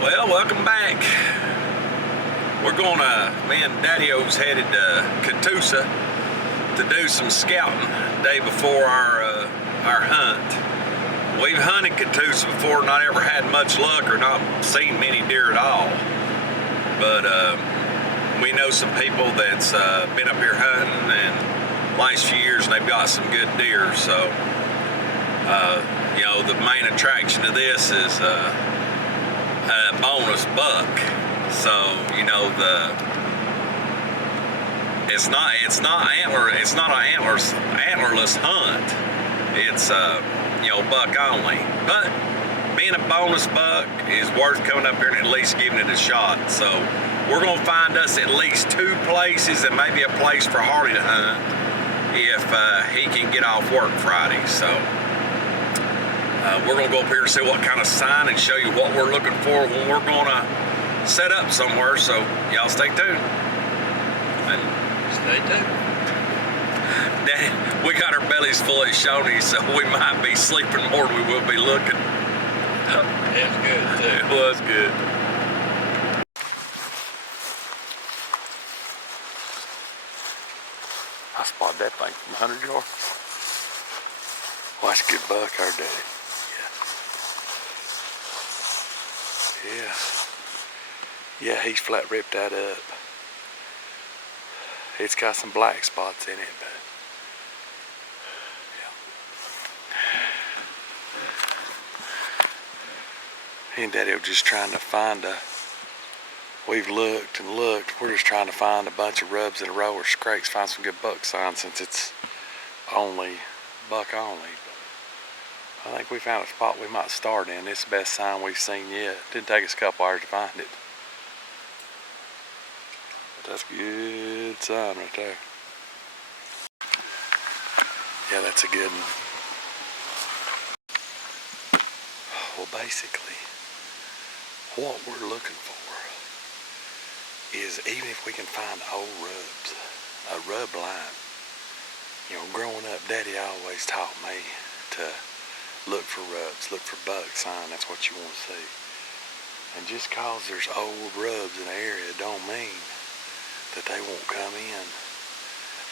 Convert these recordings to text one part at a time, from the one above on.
Well, welcome back. Me and Daddy-O's headed to Katusa to do some scouting day before our hunt. We've hunted Katusa before, not ever had much luck or not seen many deer at all. But we know some people that's been up here hunting and last few years, and they've got some good deer. So, you know, the main attraction to this is a bonus buck. So, you know, it's not an antlerless hunt. It's you know, buck only. But being a bonus buck is worth coming up here and at least giving it a shot. So we're gonna find us at least 2 places and maybe a place for Harley to hunt if he can get off work Friday. So we're gonna go up here and see what kind of sign and show you what we're looking for when we're gonna set up somewhere. So y'all stay tuned. Stay tuned. Daddy, we got our bellies full of Shoney's, so we might be sleeping more than we will be looking. It's good too. It was good. I spotted that thing from 100 yards. Watch a good buck, our daddy. Yeah. Yeah, he's flat ripped that up. It's got some black spots in it, but yeah. Me and Daddy were just trying to find we've looked and looked. We're just trying to find a bunch of rubs in a row or scrapes, find some good buck signs since it's only buck only. But I think we found a spot we might start in. It's the best sign we've seen yet. Didn't take us a couple hours to find it. That's a good sign right there. Yeah, that's a good one. Well, basically, what we're looking for is, even if we can find old rubs, a rub line. You know, growing up, Daddy always taught me to look for rubs, look for buck sign. That's what you want to see. And just cause there's old rubs in the area don't mean that they won't come in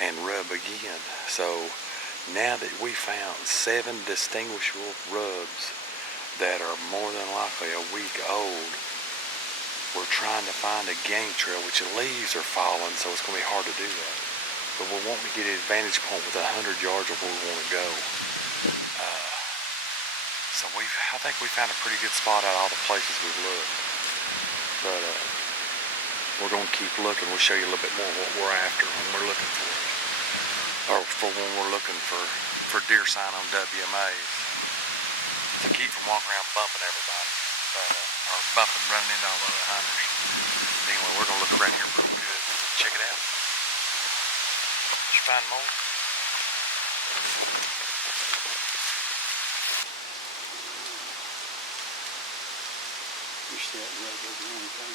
and rub again. So now that we found 7 distinguishable rubs that are more than likely a week old, we're trying to find a game trail, which the leaves are falling, so it's going to be hard to do that. But we're wanting to get a vantage point with 100 yards of where we want to go. So I think we found a pretty good spot out of all the places we've looked. But we're going to keep looking. We'll show you a little bit more what we're after when we're looking for it. Or for when we're looking for deer sign on WMAs. To keep from walking around bumping everybody. Or bumping, running into all the other hunters. Anyway, we're going to look around here real good. Check it out. Did you find more? You see that rub over there, anything?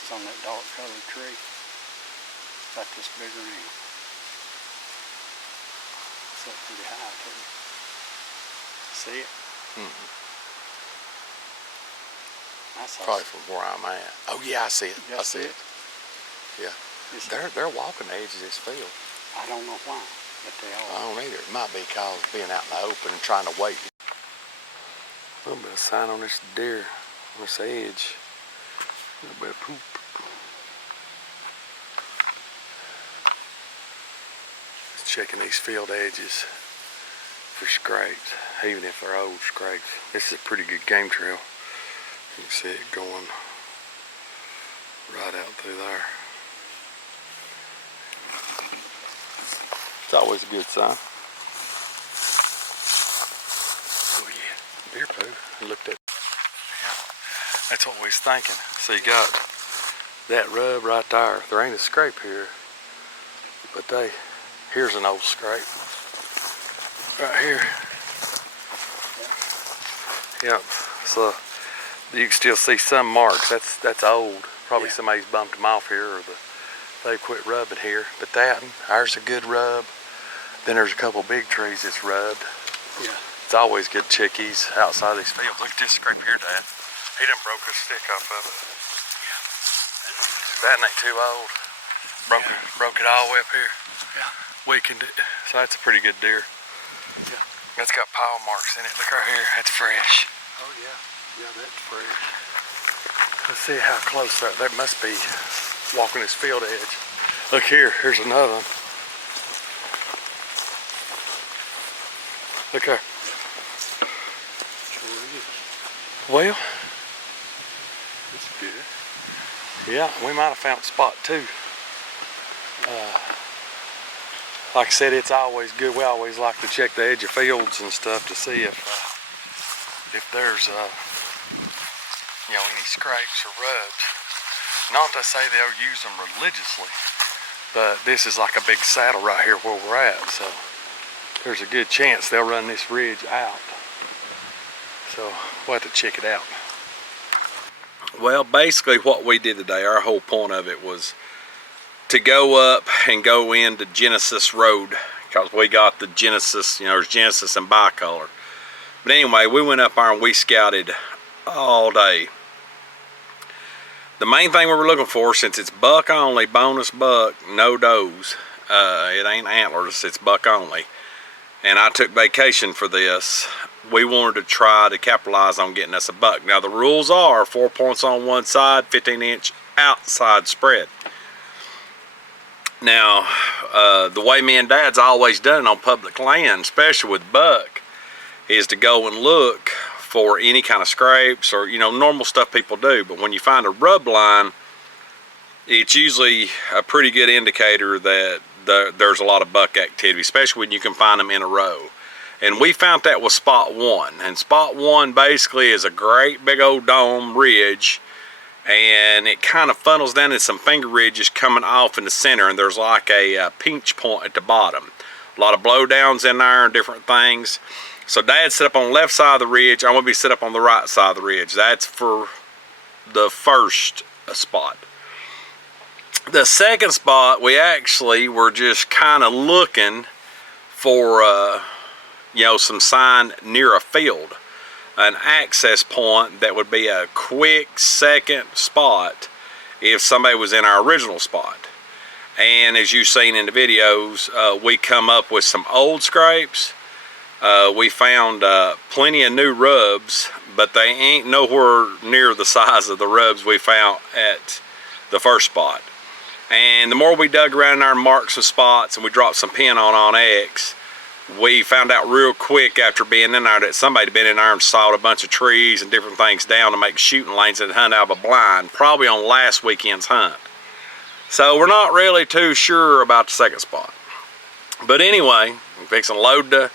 It's on that dark colored tree. About this bigger now. It's up pretty high too. See it? Mm-hmm. Probably from where I'm at. Oh yeah, I see it. I see it. Yeah. They're walking the edge of this field. I don't know why, but they are. I don't either. It might be cause being out in the open and trying to wait. A little bit of sign on this deer, on this edge. A little bit of poop. Just checking these field edges for scrapes, even if they're old scrapes. This is a pretty good game trail. You can see it going right out through there. It's always a good sign. Oh yeah, deer poo. I looked at. Yeah, that's what we was thinking. So you got that rub right there. There ain't a scrape here, but here's an old scrape right here. Yep. So you can still see some marks. That's old. Probably somebody's bumped them off here, or they quit rubbing here. But ours a good rub. Then there's a couple big trees that's rubbed. Yeah. It's always good chickies outside these fields. Look at this scrape here, Dad. He done broke a stick off of it. That ain't too old. Broke it all the way up here. Yeah. Weakened it. So that's a pretty good deer. Yeah. That's got paw marks in it. Look right here. That's fresh. Oh yeah. Yeah, that's fresh. Let's see how close that must be walking this field edge. Look here. Here's another one. Look there. Sure is. Well, It's good. yeah, we might have found a spot too. Like I said, it's always good. We always like to check the edge of fields and stuff to see if there's you know, any scrapes or rubs. Not to say they'll use them religiously, but this is like a big saddle right here where we're at, so there's a good chance they'll run this ridge out. So we'll have to check it out. Well, basically what we did today, our whole point of it was to go up and go into Genesis Road, because we got the Genesis, you know, there's Genesis and bicolor. But anyway, we went up there and we scouted all day. The main thing we were looking for, since it's buck only, bonus buck, no does, it ain't antlers, it's buck only, and I took vacation for this, we wanted to try to capitalize on getting us a buck. Now the rules are 4 points on one side, 15-inch outside spread. Now, the way me and Dad's always done it on public land, especially with buck, is to go and look for any kind of scrapes or, you know, normal stuff people do. But when you find a rub line, it's usually a pretty good indicator that there's a lot of buck activity, especially when you can find them in a row. And we found that with spot one. And spot one basically is a great big old dome ridge, and it kind of funnels down in some finger ridges coming off in the center, and there's like a pinch point at the bottom. A lot of blowdowns in there and different things. So Dad's set up on the left side of the ridge. I'm going to be set up on the right side of the ridge. That's for the first spot. The second spot, we actually were just kind of looking for, you know, some sign near a field. An access point that would be a quick second spot if somebody was in our original spot. And as you've seen in the videos, we come up with some old scrapes. We found plenty of new rubs, but they ain't nowhere near the size of the rubs we found at the first spot. And the more we dug around in our marks and spots and we dropped some pin on X, we found out real quick after being in there that somebody had been in there and sawed a bunch of trees and different things down to make shooting lanes and hunt out of a blind, probably on last weekend's hunt. So we're not really too sure about the second spot. But anyway, we're fixing to load the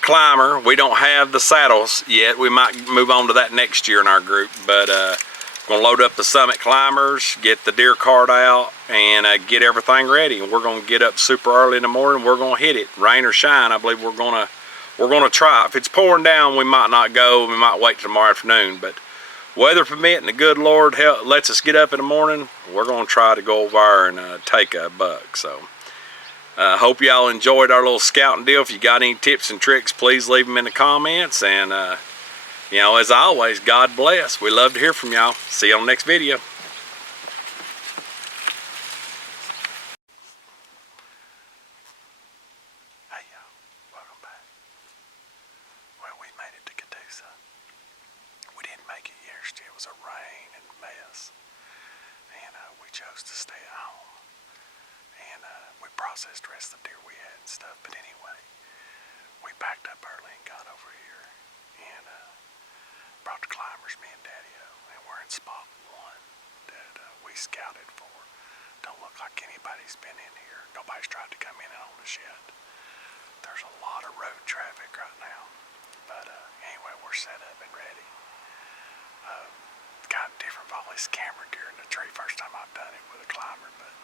climber. We don't have the saddles yet. We might move on to that next year in our group, but we're gonna load up the Summit climbers, get the deer cart out, and get everything ready. And we're gonna get up super early in the morning. We're gonna hit it, rain or shine. I believe we're gonna try. If it's pouring down, we might not go. We might wait till tomorrow afternoon. But weather permitting, the good Lord lets us get up in the morning, we're gonna try to go over and take a buck. So hope y'all enjoyed our little scouting deal. If you got any tips and tricks, please leave them in the comments. And you know, as always, God bless. We love to hear from y'all. See you on the next video. Hey y'all, welcome back. Well, we made it to Katusa. We didn't make it yesterday. It was a rain and mess. And we chose to stay at home. And we processed the rest of the deer we had and stuff. But anyway, we packed up early and got over here. And brought the climbers, me and Daddy-O, and we're in spot one that we scouted for. Don't look like anybody's been in here. Nobody's tried to come in and own us yet. There's a lot of road traffic right now. But anyway, we're set up and ready. Got different with all this camera gear in the tree. First time I've done it with a climber, but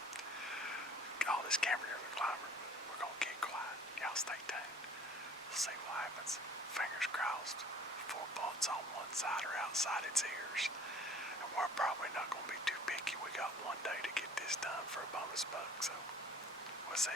all this camera gear with a climber. But we're going to get quiet. Y'all stay tuned. We'll see what happens. Fingers crossed. 4 bullets on one side or outside its ears. And we're probably not going to be too picky. We got one day to get this done for a bonus buck, so we'll see.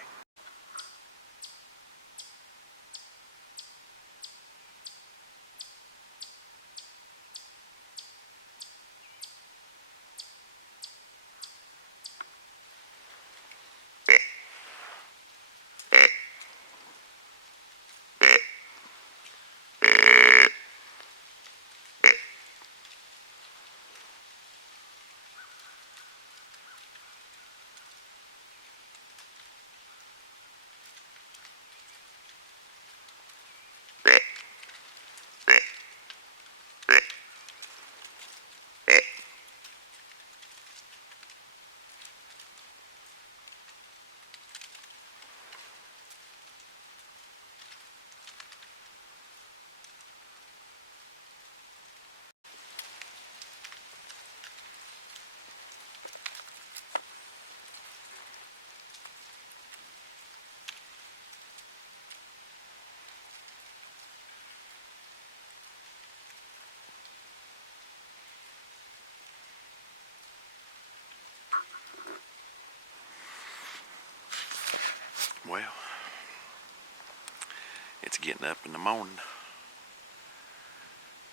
Well, it's getting up in the morning.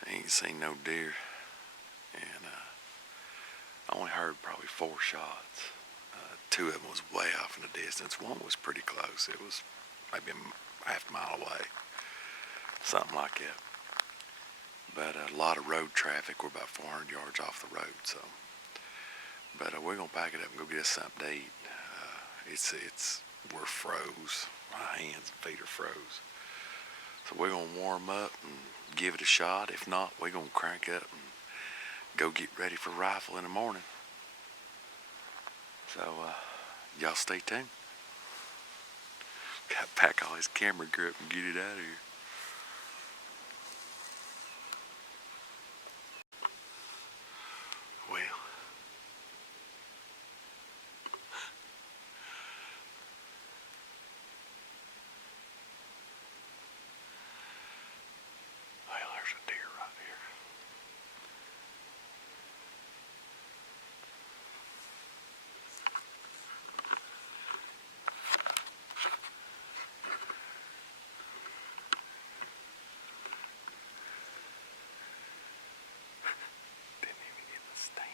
I ain't seen no deer, and I only heard probably 4 shots. 2 of them was way off in the distance. One was pretty close. It was maybe a half mile away, something like that. But a lot of road traffic. We're about 400 yards off the road, so. But we're gonna pack it up and go get us something to eat. We're froze. My hands and feet are froze. So we're gonna warm up and give it a shot. If not, we're gonna crank up and go get ready for rifle in the morning. So y'all stay tuned. Gotta pack all his camera gear up and get it out of here. Well, there's a deer right here. Didn't even get in the stand.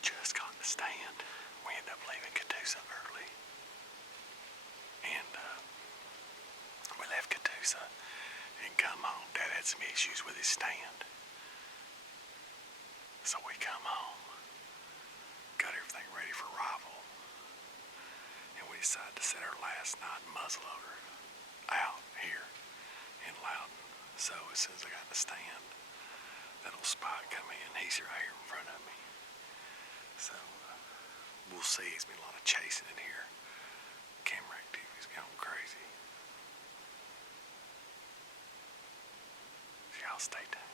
Just got in the stand. We ended up leaving Katusa early. And we left Katusa and come home. Dad had some issues with his stand. So we come home, got everything ready for arrival, and we decided to set our last night in Muzzleloader out here in Loudon. So as soon as I got in the stand, that old spot come in. He's right here in front of me. So we'll see. It's been a lot of chasing in here. Camera activity's going crazy. So y'all stay tuned.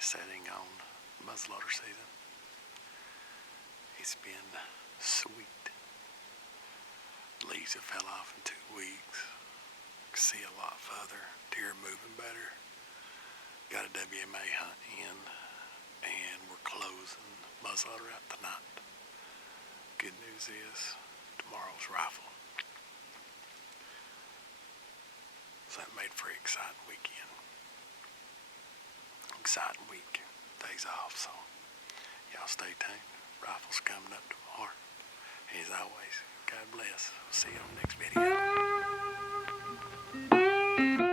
is setting on muzzleloader season. It's been sweet. Leaves have fell off in 2 weeks. See a lot further. Deer moving better. Got a WMA hunt in, and we're closing muzzleloader out tonight. Good news is tomorrow's rifle. So that made for an exciting weekend. Exciting week. Days off, so y'all stay tuned. Rifle's coming up tomorrow. As always, God bless. See you on the next video.